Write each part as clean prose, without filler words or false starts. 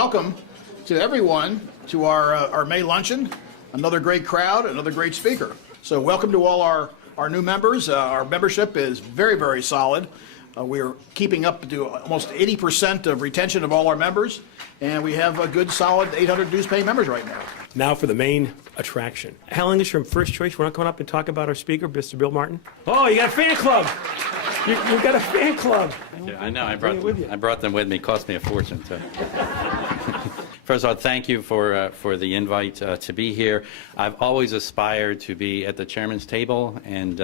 welcome to everyone to our May luncheon. Another great crowd, another great speaker. So welcome to all our new members. Our membership is very, very solid. We're keeping up to almost 80% of retention of all our members, and we have a good, solid 800 dues-paying members right now. Now for the main attraction. Hal English from First Choice. We're not coming up and talk about our speaker, Mr. Bill Martin. Oh, you got a fan club. You've got a fan club. Yeah, I know. I brought them with me. It cost me a fortune, too. First of all, thank you for the invite to be here. I've always aspired to be at the chairman's table, and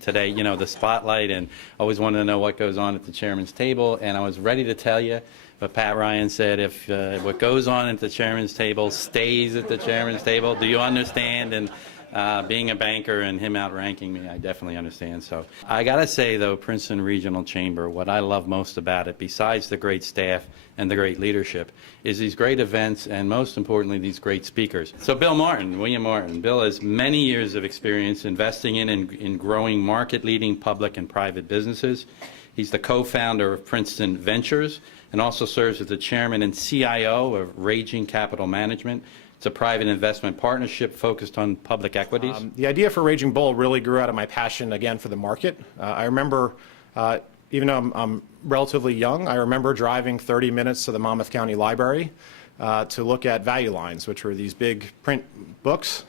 today, you know, the spotlight, and always wanted to know what goes on at the chairman's table, and I was ready to tell you, but Pat Ryan said if what goes on at the chairman's table stays at the chairman's table. Do you understand? And being a banker and him outranking me, I definitely understand. So I got to say, though, Princeton Regional Chamber, what I love most about it, besides the great staff and the great leadership, is these great events and, most importantly, these great speakers. So Bill Martin, William Martin. Bill has many years of experience investing in growing market-leading public and private businesses. He's the co-founder of Princeton Ventures and also serves as the chairman and CIO of Raging Capital Management. It's a private investment partnership focused on public equities. The idea for Raging Bull really grew out of my passion, again, for the market. I remember, even though I'm relatively young, I remember driving 30 minutes to the Monmouth County Library to look at value lines, which were these big print books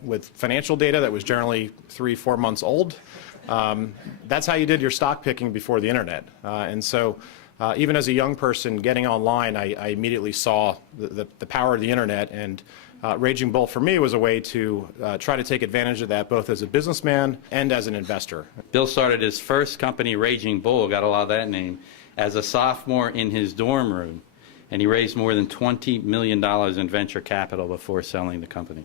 with financial data that was generally 3-4 months old. That's how you did your stock picking before the internet. And so even as a young person getting online, I immediately saw the power of the internet, and Raging Bull for me was a way to try to take advantage of that, both as a businessman and as an investor. Bill started his first company, Raging Bull, got a lot of that name, as a sophomore in his dorm room, and he raised more than $20 million in venture capital before selling the company.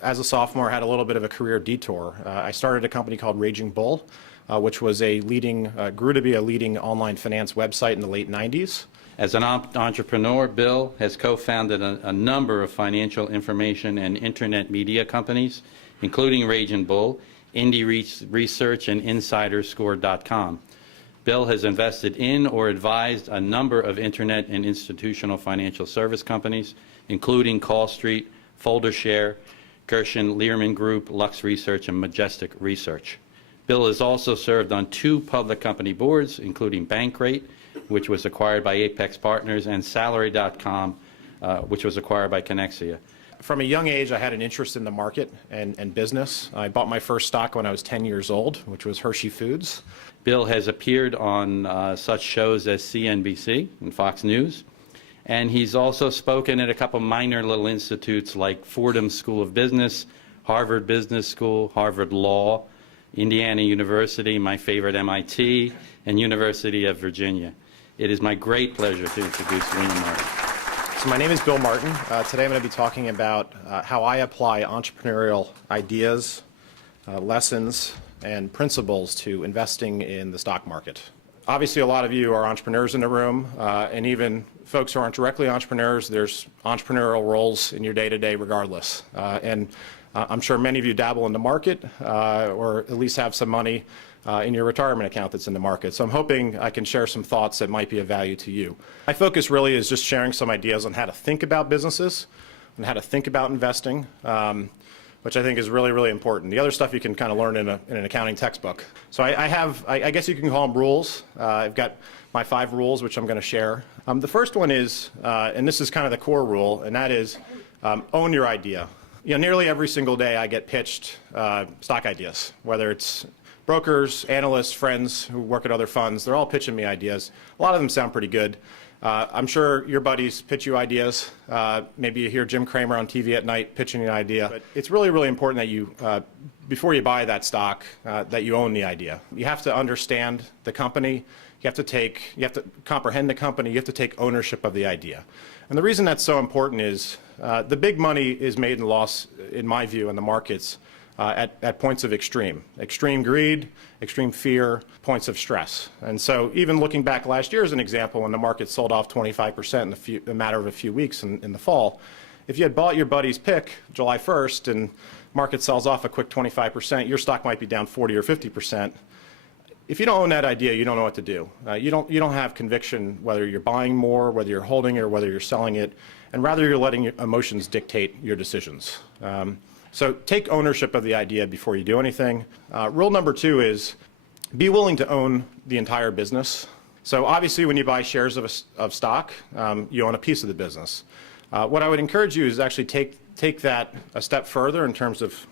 As a sophomore, I had a little bit of a career detour. I started a company called Raging Bull, which was grew to be a leading online finance website in the late 90s. As an entrepreneur, Bill has co-founded a number of financial information and internet media companies, including Raging Bull, Indie Research, and InsiderScore.com. Bill has invested in or advised a number of internet and institutional financial service companies, including Call Street, FolderShare, Gershon Lehrman Group, Lux Research, and Majestic Research. Bill has also served on 2 public company boards, including Bankrate, which was acquired by Apex Partners, and Salary.com, which was acquired by Connexia. From a young age, I had an interest in the market and business. I bought my first stock when I was 10 years old, which was Hershey Foods. Bill has appeared on such shows as CNBC and Fox News, and he's also spoken at a couple minor little institutes like Fordham School of Business, Harvard Business School, Harvard Law, Indiana University, my favorite MIT, and University of Virginia. It is my great pleasure to introduce William Martin. So my name is Bill Martin. Today I'm going to be talking about how I apply entrepreneurial ideas, lessons, and principles to investing in the stock market. Obviously, a lot of you are entrepreneurs in the room, and even folks who aren't directly entrepreneurs, there's entrepreneurial roles in your day-to-day regardless. I'm sure many of you dabble in the market or at least have some money in your retirement account that's in the market. So I'm hoping I can share some thoughts that might be of value to you. My focus really is just sharing some ideas on how to think about businesses and how to think about investing, which I think is really, really important. The other stuff you can kind of learn in an accounting textbook. So I guess you can call them rules. I've got my 5 rules, which I'm going to share. The first one is, and this is kind of the core rule, and that is own your idea. You know, nearly every single day I get pitched stock ideas, whether it's brokers, analysts, friends who work at other funds. They're all pitching me ideas. A lot of them sound pretty good. I'm sure your buddies pitch you ideas. Maybe you hear Jim Cramer on TV at night pitching an idea. But it's really, really important that you, before you buy that stock, that you own the idea. You have to understand the company. You have to comprehend the company. You have to take ownership of the idea. And the reason that's so important is the big money is made and lost, in my view, in the markets at points of extreme greed, extreme fear, points of stress. And so even looking back last year as an example, when the market sold off 25% in a matter of a few weeks in the fall, if you had bought your buddy's pick July 1st and market sells off a quick 25%, your stock might be down 40 or 50%. if you don't own that idea, you don't know what to do. You don't have conviction whether you're buying more, whether you're holding it, or whether you're selling it, and rather you're letting your emotions dictate your decisions. So take ownership of the idea before you do anything. Rule number 2 is be willing to own the entire business. So obviously when you buy shares of stock, you own a piece of the business. What I would encourage you is actually take that a step further in terms of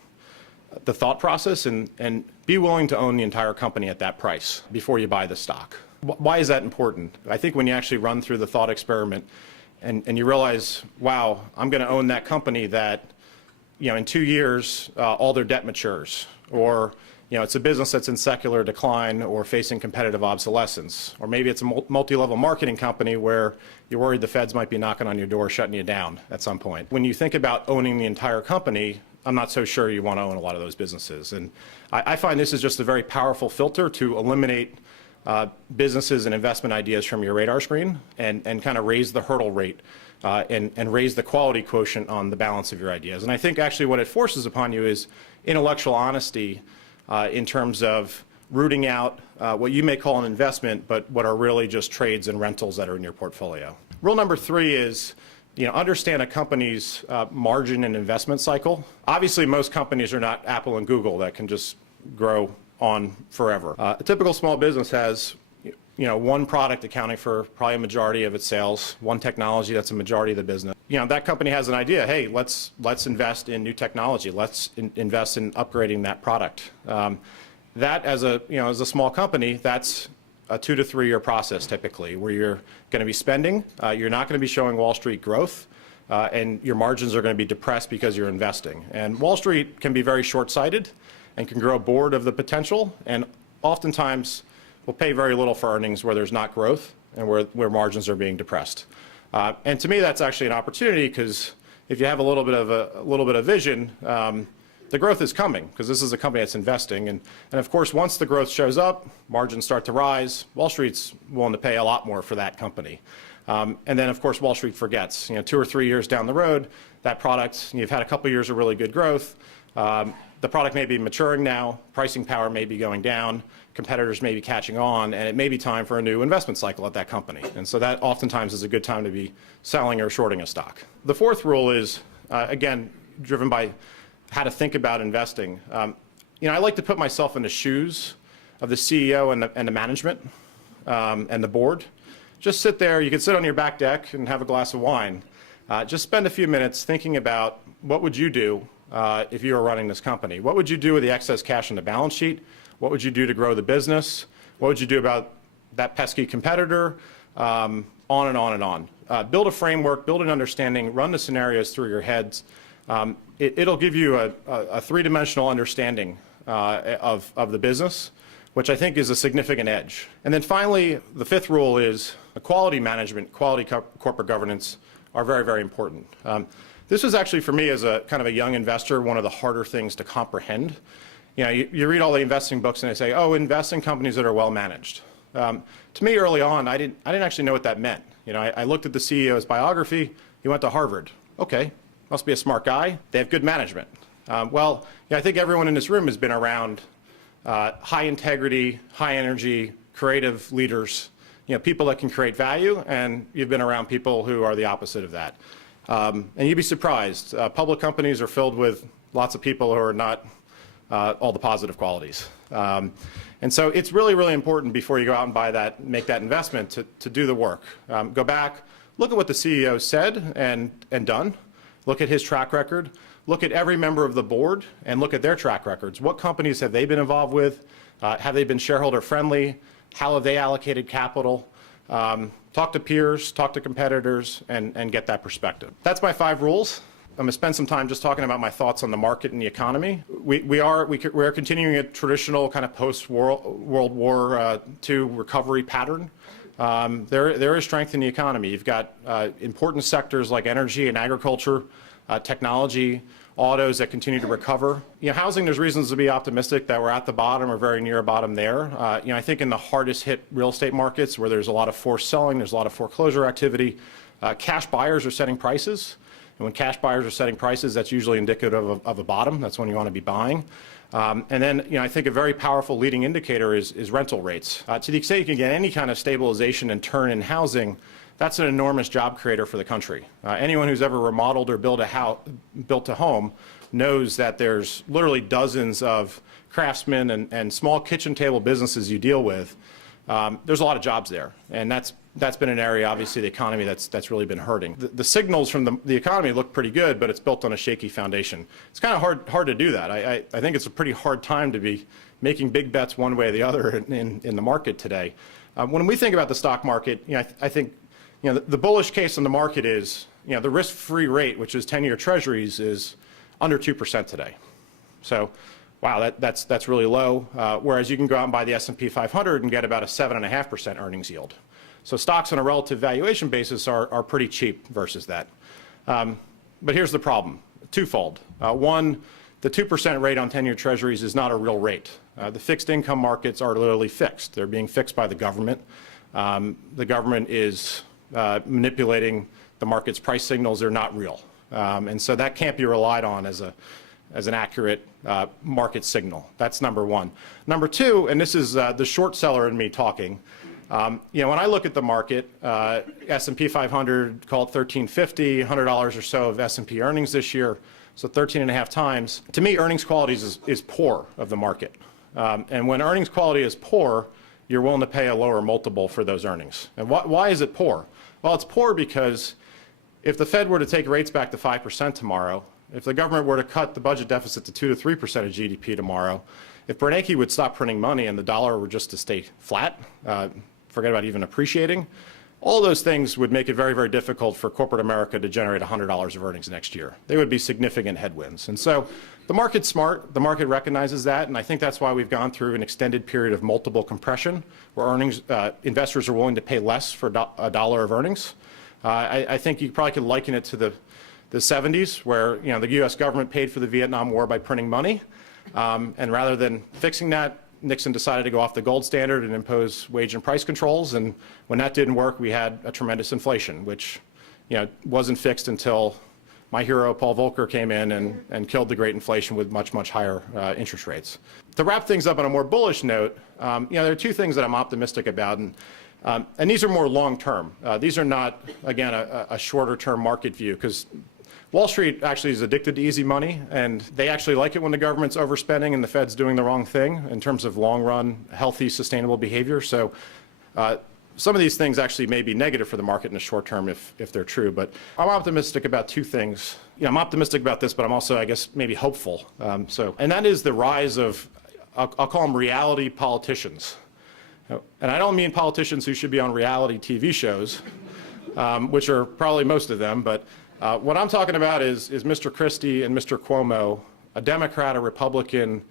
the thought process and be willing to own the entire company at that price before you buy the stock. Why is that important? I think when you actually run through the thought experiment and you realize, wow, I'm going to own that company that, in 2 years, all their debt matures, or, it's a business that's in secular decline or facing competitive obsolescence, or maybe it's a multi-level marketing company where you're worried the feds might be knocking on your door, shutting you down at some point. When you think about owning the entire company, I'm not so sure you want to own a lot of those businesses. And I find this is just a very powerful filter to eliminate businesses and investment ideas from your radar screen and kind of raise the hurdle rate and raise the quality quotient on the balance of your ideas. And I think actually what it forces upon you is intellectual honesty in terms of rooting out what you may call an investment, but what are really just trades and rentals that are in your portfolio. Rule number 3 is understand a company's margin and investment cycle. Obviously, most companies are not Apple and Google that can just grow on forever. A typical small business has one product accounting for probably a majority of its sales, one technology that's a majority of the business. That company has an idea, hey, let's invest in new technology. Let's invest in upgrading that product. That as a small company, that's a 2 to 3 year process typically, where you're going to be spending, you're not going to be showing Wall Street growth, and your margins are going to be depressed because you're investing. And Wall Street can be very short-sighted and can grow bored of the potential, and oftentimes will pay very little for earnings where there's not growth and where margins are being depressed. And to me, that's actually an opportunity, because if you have a little bit of vision, the growth is coming, because this is a company that's investing. And of course, once the growth shows up, margins start to rise, Wall Street's willing to pay a lot more for that company. And then, of course, Wall Street forgets. 2 or 3 years down the road, that product, you've had a couple years of really good growth. The product may be maturing now, pricing power may be going down, competitors may be catching on, and it may be time for a new investment cycle at that company. And so that oftentimes is a good time to be selling or shorting a stock. The 4th rule is, again, driven by how to think about investing. I like to put myself in the shoes of the CEO and the management and the board. Just sit there. You can sit on your back deck and have a glass of wine. Just spend a few minutes thinking about what would you do if you were running this company. What would you do with the excess cash on the balance sheet? What would you do to grow the business? What would you do about that pesky competitor? On and on and on. Build a framework, build an understanding, run the scenarios through your heads. It'll give you a three-dimensional understanding of the business, which I think is a significant edge. And then finally, the 5th rule is quality management, quality corporate governance are very, very important. This was actually, for me, as a kind of a young investor, one of the harder things to comprehend. You read all the investing books and they say, oh, invest in companies that are well managed. To me, early on, I didn't actually know what that meant. I looked at the CEO's biography. He went to Harvard. Okay, must be a smart guy. They have good management. I think everyone in this room has been around high integrity, high energy, creative leaders, people that can create value, and you've been around people who are the opposite of that. And you'd be surprised. Public companies are filled with lots of people who are not all the positive qualities. And so it's really, really important before you go out and buy that, make that investment, to do the work. Go back, look at what the CEO said and done. Look at his track record. Look at every member of the board and look at their track records. What companies have they been involved with? Have they been shareholder friendly? How have they allocated capital? Talk to peers, talk to competitors, and get that perspective. That's my 5 rules. I'm going to spend some time just talking about my thoughts on the market and the economy. We are continuing a traditional kind of post-World War II recovery pattern. There is strength in the economy. You've got important sectors like energy and agriculture, technology, autos that continue to recover. Housing, there's reasons to be optimistic that we're at the bottom or very near a bottom there. I think in the hardest hit real estate markets where there's a lot of forced selling, there's a lot of foreclosure activity, cash buyers are setting prices. And when cash buyers are setting prices, that's usually indicative of a bottom. That's when you want to be buying. And then, I think a very powerful leading indicator is rental rates. To the extent you can get any kind of stabilization and turn in housing, that's an enormous job creator for the country. Anyone who's ever remodeled or built a home knows that there's literally dozens of craftsmen and small kitchen table businesses you deal with. There's a lot of jobs there, and that's been an area, obviously, the economy that's really been hurting. The signals from the economy look pretty good, but it's built on a shaky foundation. It's kind of hard to do that. I think it's a pretty hard time to be making big bets one way or the other in the market today. When we think about the stock market, I think the bullish case on the market is the risk-free rate, which is 10-year treasuries, is under 2% today. So, wow, that's really low. Whereas you can go out and buy the S&P 500 and get about a 7.5% earnings yield. So stocks on a relative valuation basis are pretty cheap versus that. But here's the problem, twofold. One, the 2% rate on 10-year treasuries is not a real rate. The fixed income markets are literally fixed. They're being fixed by the government. The government is manipulating the market's price signals. They're not real. And so that can't be relied on as an accurate market signal. That's number one. Number two, and this is the short seller in me talking, when I look at the market, S&P 500, call it 1350, $100 or so of S&P earnings this year, so 13.5 times. To me, earnings quality is poor of the market. And when earnings quality is poor, you're willing to pay a lower multiple for those earnings. And why is it poor? Well, it's poor because if the Fed were to take rates back to 5% tomorrow, if the government were to cut the budget deficit to 2 to 3% of GDP tomorrow, if Bernanke would stop printing money and the dollar were just to stay flat, forget about even appreciating, all those things would make it very, very difficult for corporate America to generate $100 of earnings next year. They would be significant headwinds. And so the market's smart. The market recognizes that. And I think that's why we've gone through an extended period of multiple compression where investors are willing to pay less for a dollar of earnings. I think you probably could liken it to the 70s where the U.S. government paid for the Vietnam War by printing money. And rather than fixing that, Nixon decided to go off the gold standard and impose wage and price controls. And when that didn't work, we had a tremendous inflation, which wasn't fixed until my hero, Paul Volcker, came in and killed the great inflation with much, much higher interest rates. To wrap things up on a more bullish note, there are two things that I'm optimistic about. And these are more long-term. These are not, again, a shorter-term market view, because Wall Street actually is addicted to easy money, and they actually like it when the government's overspending and the Fed's doing the wrong thing in terms of long-run, healthy, sustainable behavior. So some of these things actually may be negative for the market in the short term if they're true. But I'm optimistic about two things. I'm optimistic about this, but I'm also, I guess, maybe hopeful. And that is the rise of, I'll call them reality politicians. And I don't mean politicians who should be on reality TV shows, which are probably most of them, but what I'm talking about is Mr. Christie and Mr. Cuomo, a Democrat, a Republican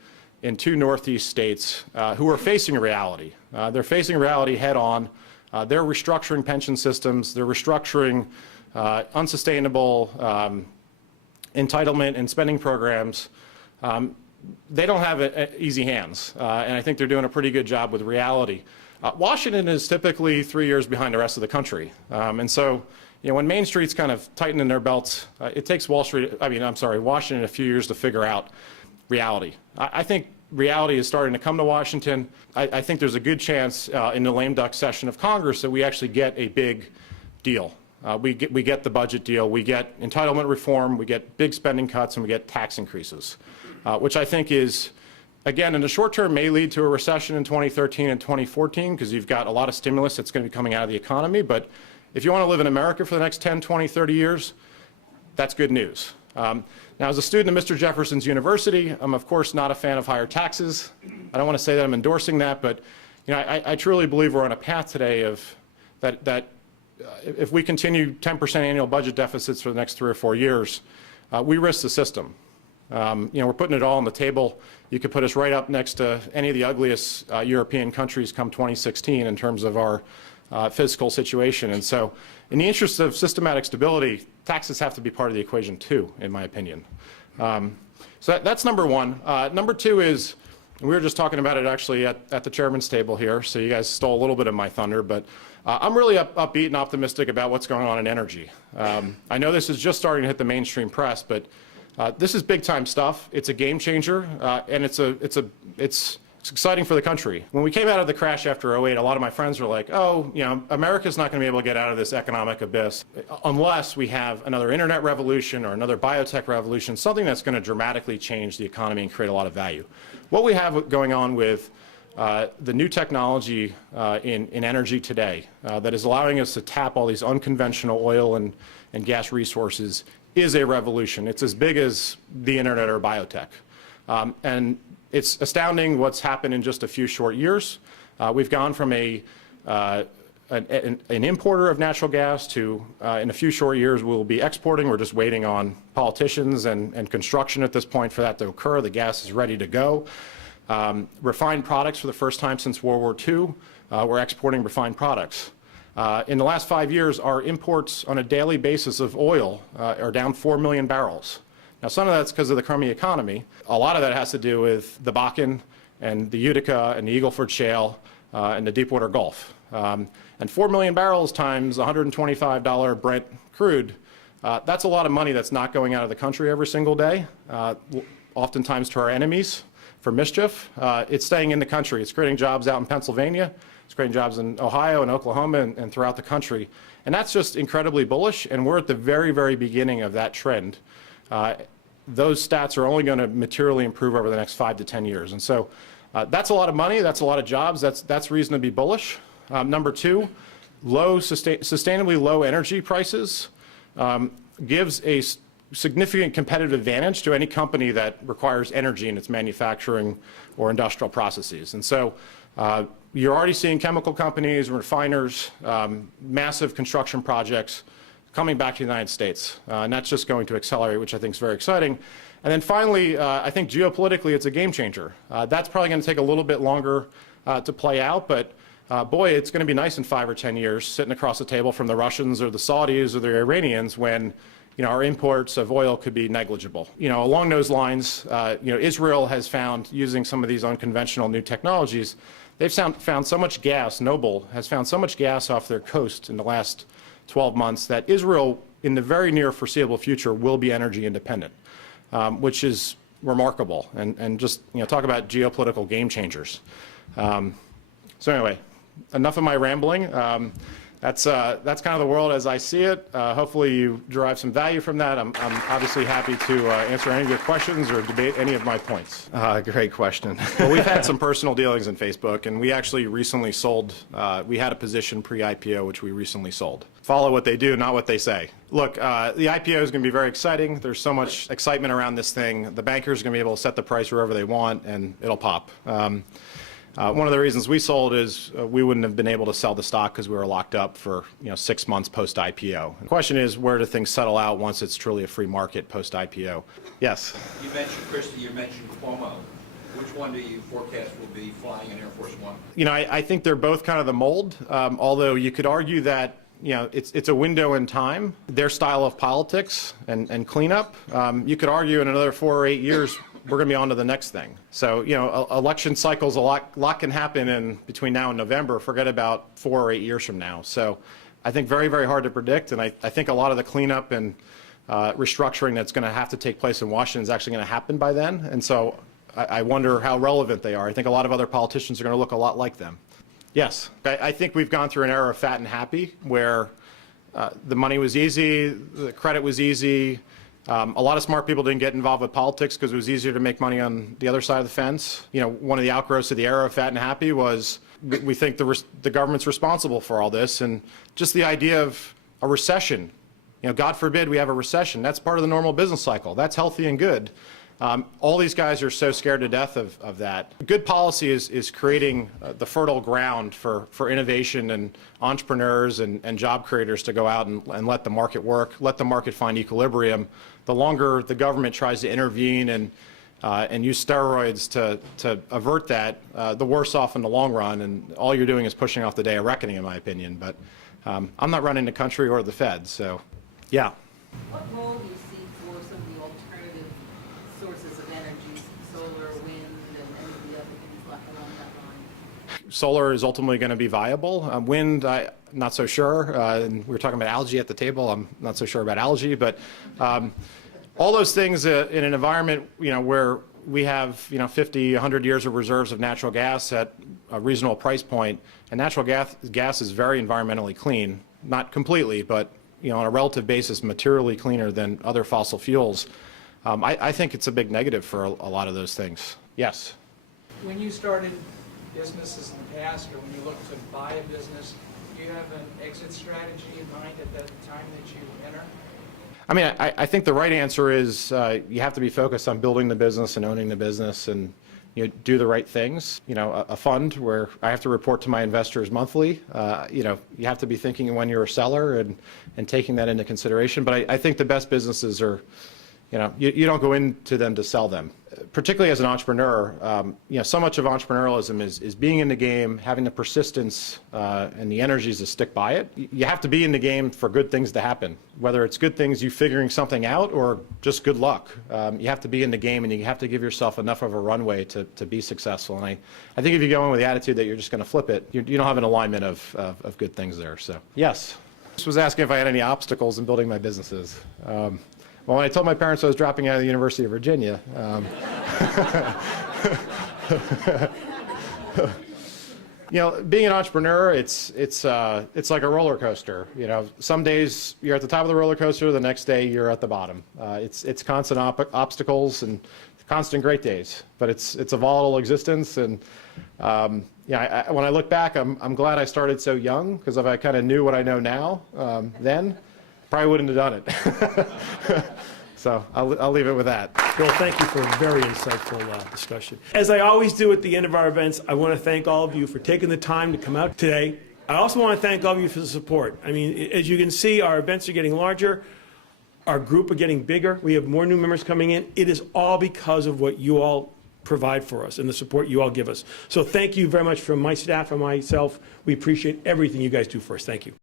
in two Northeast states who are facing reality. They're facing reality head on. They're restructuring pension systems. They're restructuring unsustainable entitlement and spending programs. They don't have easy hands, and I think they're doing a pretty good job with reality. Washington is typically 3 years behind the rest of the country, and so when Main Street's kind of tightening their belts, it takes Washington a few years to figure out reality. I think reality is starting to come to Washington. I think there's a good chance in the lame duck session of Congress that we actually get a big deal. We get the budget deal, we get entitlement reform, we get big spending cuts, and we get tax increases, which I think is, again, in the short term may lead to a recession in 2013 and 2014 because you've got a lot of stimulus that's going to be coming out of the economy. But if you want to live in America for the next 10, 20, 30 years, that's good news. Now, as a student at Mr. Jefferson's University, I'm, of course, not a fan of higher taxes. I don't want to say that I'm endorsing that, but I truly believe we're on a path today of that if we continue 10% annual budget deficits for the next 3 or 4 years, we risk the system. We're putting it all on the table. You could put us right up next to any of the ugliest European countries come 2016 in terms of our fiscal situation. And so in the interest of systematic stability, taxes have to be part of the equation too, in my opinion. So that's number one. Number two is, and we were just talking about it actually at the chairman's table here, so you guys stole a little bit of my thunder, but I'm really upbeat and optimistic about what's going on in energy. I know this is just starting to hit the mainstream press, but This is big time stuff. It's a game changer, and it's exciting for the country. When we came out of the crash after '08, a lot of my friends were like, oh, you know, America's not going to be able to get out of this economic abyss unless we have another internet revolution or another biotech revolution, something that's going to dramatically change the economy and create a lot of value. What we have going on with the new technology in energy today that is allowing us to tap all these unconventional oil and gas resources is a revolution. It's as big as the internet or biotech. And it's astounding what's happened in just a few short years. We've gone from an importer of natural gas to, in a few short years, we'll be exporting. We're just waiting on politicians and construction at this point for that to occur. The gas is ready to go. Refined products for the first time since World War II, we're exporting refined products. In the last 5 years, our imports on a daily basis of oil are down 4 million barrels. Now, some of that's because of the crummy economy. A lot of that has to do with the Bakken and the Utica and the Eagle Ford Shale and the Deepwater Gulf. And 4 million barrels times $125 Brent crude, that's a lot of money that's not going out of the country every single day, oftentimes to our enemies for mischief. It's staying in the country. It's creating jobs out in Pennsylvania. It's creating jobs in Ohio and Oklahoma and throughout the country. And that's just incredibly bullish, and we're at the very, very beginning of that trend. Those stats are only going to materially improve over the next 5 to 10 years. And so that's a lot of money. That's a lot of jobs. That's reason to be bullish. Number two, sustainably low energy prices gives a significant competitive advantage to any company that requires energy in its manufacturing or industrial processes. And so you're already seeing chemical companies, refiners, massive construction projects coming back to the United States. And that's just going to accelerate, which I think is very exciting. And then finally, I think geopolitically, it's a game changer. That's probably going to take a little bit longer to play out, but boy, it's going to be nice in 5 or 10 years sitting across the table from the Russians or the Saudis or the Iranians when our imports of oil could be negligible. Along those lines, Israel has found, using some of these unconventional new technologies, they've found so much gas, Noble has found so much gas off their coast in the last 12 months that Israel, in the very near foreseeable future, will be energy independent, which is remarkable. And just talk about geopolitical game changers. So anyway, enough of my rambling. That's kind of the world as I see it. Hopefully you derive some value from that. I'm obviously happy to answer any of your questions or debate any of my points. Great question. Well, we've had some personal dealings in Facebook, and we actually recently sold. We had a position pre-IPO, which we recently sold. Follow what they do, not what they say. Look, the IPO is going to be very exciting. There's so much excitement around this thing. The bankers are going to be able to set the price wherever they want, and it'll pop. One of the reasons we sold is we wouldn't have been able to sell the stock because we were locked up for 6 months post-IPO. The question is, where do things settle out once it's truly a free market post-IPO? Yes? You mentioned Christie, you mentioned Cuomo. Which one do you forecast will be flying in Air Force One? I think they're both kind of the mold, although you could argue that it's a window in time. Their style of politics and cleanup, you could argue in another 4 or 8 years, we're going to be on to the next thing. So, election cycles, a lot can happen in between now and November. Forget about 4 or 8 years from now. So I think very, very hard to predict. And I think a lot of the cleanup and restructuring that's going to have to take place in Washington is actually going to happen by then. And so I wonder how relevant they are. I think a lot of other politicians are going to look a lot like them. Yes, I think we've gone through an era of fat and happy where the money was easy, the credit was easy. A lot of smart people didn't get involved with politics because it was easier to make money on the other side of the fence. One of the outgrowths of the era of fat and happy was we think the government's responsible for all this, and just the idea of a recession. God forbid we have a recession. That's part of the normal business cycle. That's healthy and good. All these guys are so scared to death of that. Good policy is creating the fertile ground for innovation and entrepreneurs and job creators to go out and let the market work, let the market find equilibrium. The longer the government tries to intervene and use steroids to avert that, the worse off in the long run. And all you're doing is pushing off the day of reckoning, in my opinion. But I'm not running the country or the Fed, so yeah. What role do you see for some of the alternative sources of energy, solar, wind, and any of the other things along that line? Solar is ultimately going to be viable. Wind, I'm not so sure. And we were talking about algae at the table. I'm not so sure about algae, but All those things in an environment, where we have, 50, 100 years of reserves of natural gas at a reasonable price point, and natural gas is very environmentally clean, not completely, but, on a relative basis, materially cleaner than other fossil fuels. I think it's a big negative for a lot of those things. Yes? When you started businesses in the past, or when you look to buy a business, do you have an exit strategy in mind at the time that you enter? I mean, I think the right answer is you have to be focused on building the business and owning the business and do the right things. A fund where I have to report to my investors monthly, you have to be thinking when you're a seller and taking that into consideration. But I think the best businesses are, you don't go into them to sell them. Particularly as an entrepreneur, so much of entrepreneurialism is being in the game, having the persistence and the energies to stick by it. You have to be in the game for good things to happen, whether it's good things, you figuring something out, or just good luck. You have to be in the game, and you have to give yourself enough of a runway to be successful. And I think if you go in with the attitude that you're just going to flip it, you don't have an alignment of good things there. So, yes. This was asking if I had any obstacles in building my businesses. Well, when I told my parents I was dropping out of the University of Virginia, being an entrepreneur, it's like a roller coaster. Some days you're at the top of the roller coaster, the next day you're at the bottom. It's constant obstacles and constant great days, but it's a volatile existence. And when I look back, I'm glad I started so young, because if I kind of knew what I know now, then probably wouldn't have done it. So I'll leave it with that. Bill, thank you for a very insightful discussion. As I always do at the end of our events, I want to thank all of you for taking the time to come out today. I also want to thank all of you for the support. I mean, as you can see, our events are getting larger. Our group are getting bigger. We have more new members coming in. It is all because of what you all provide for us and the support you all give us. So thank you very much from my staff and myself. We appreciate everything you guys do for us. Thank you.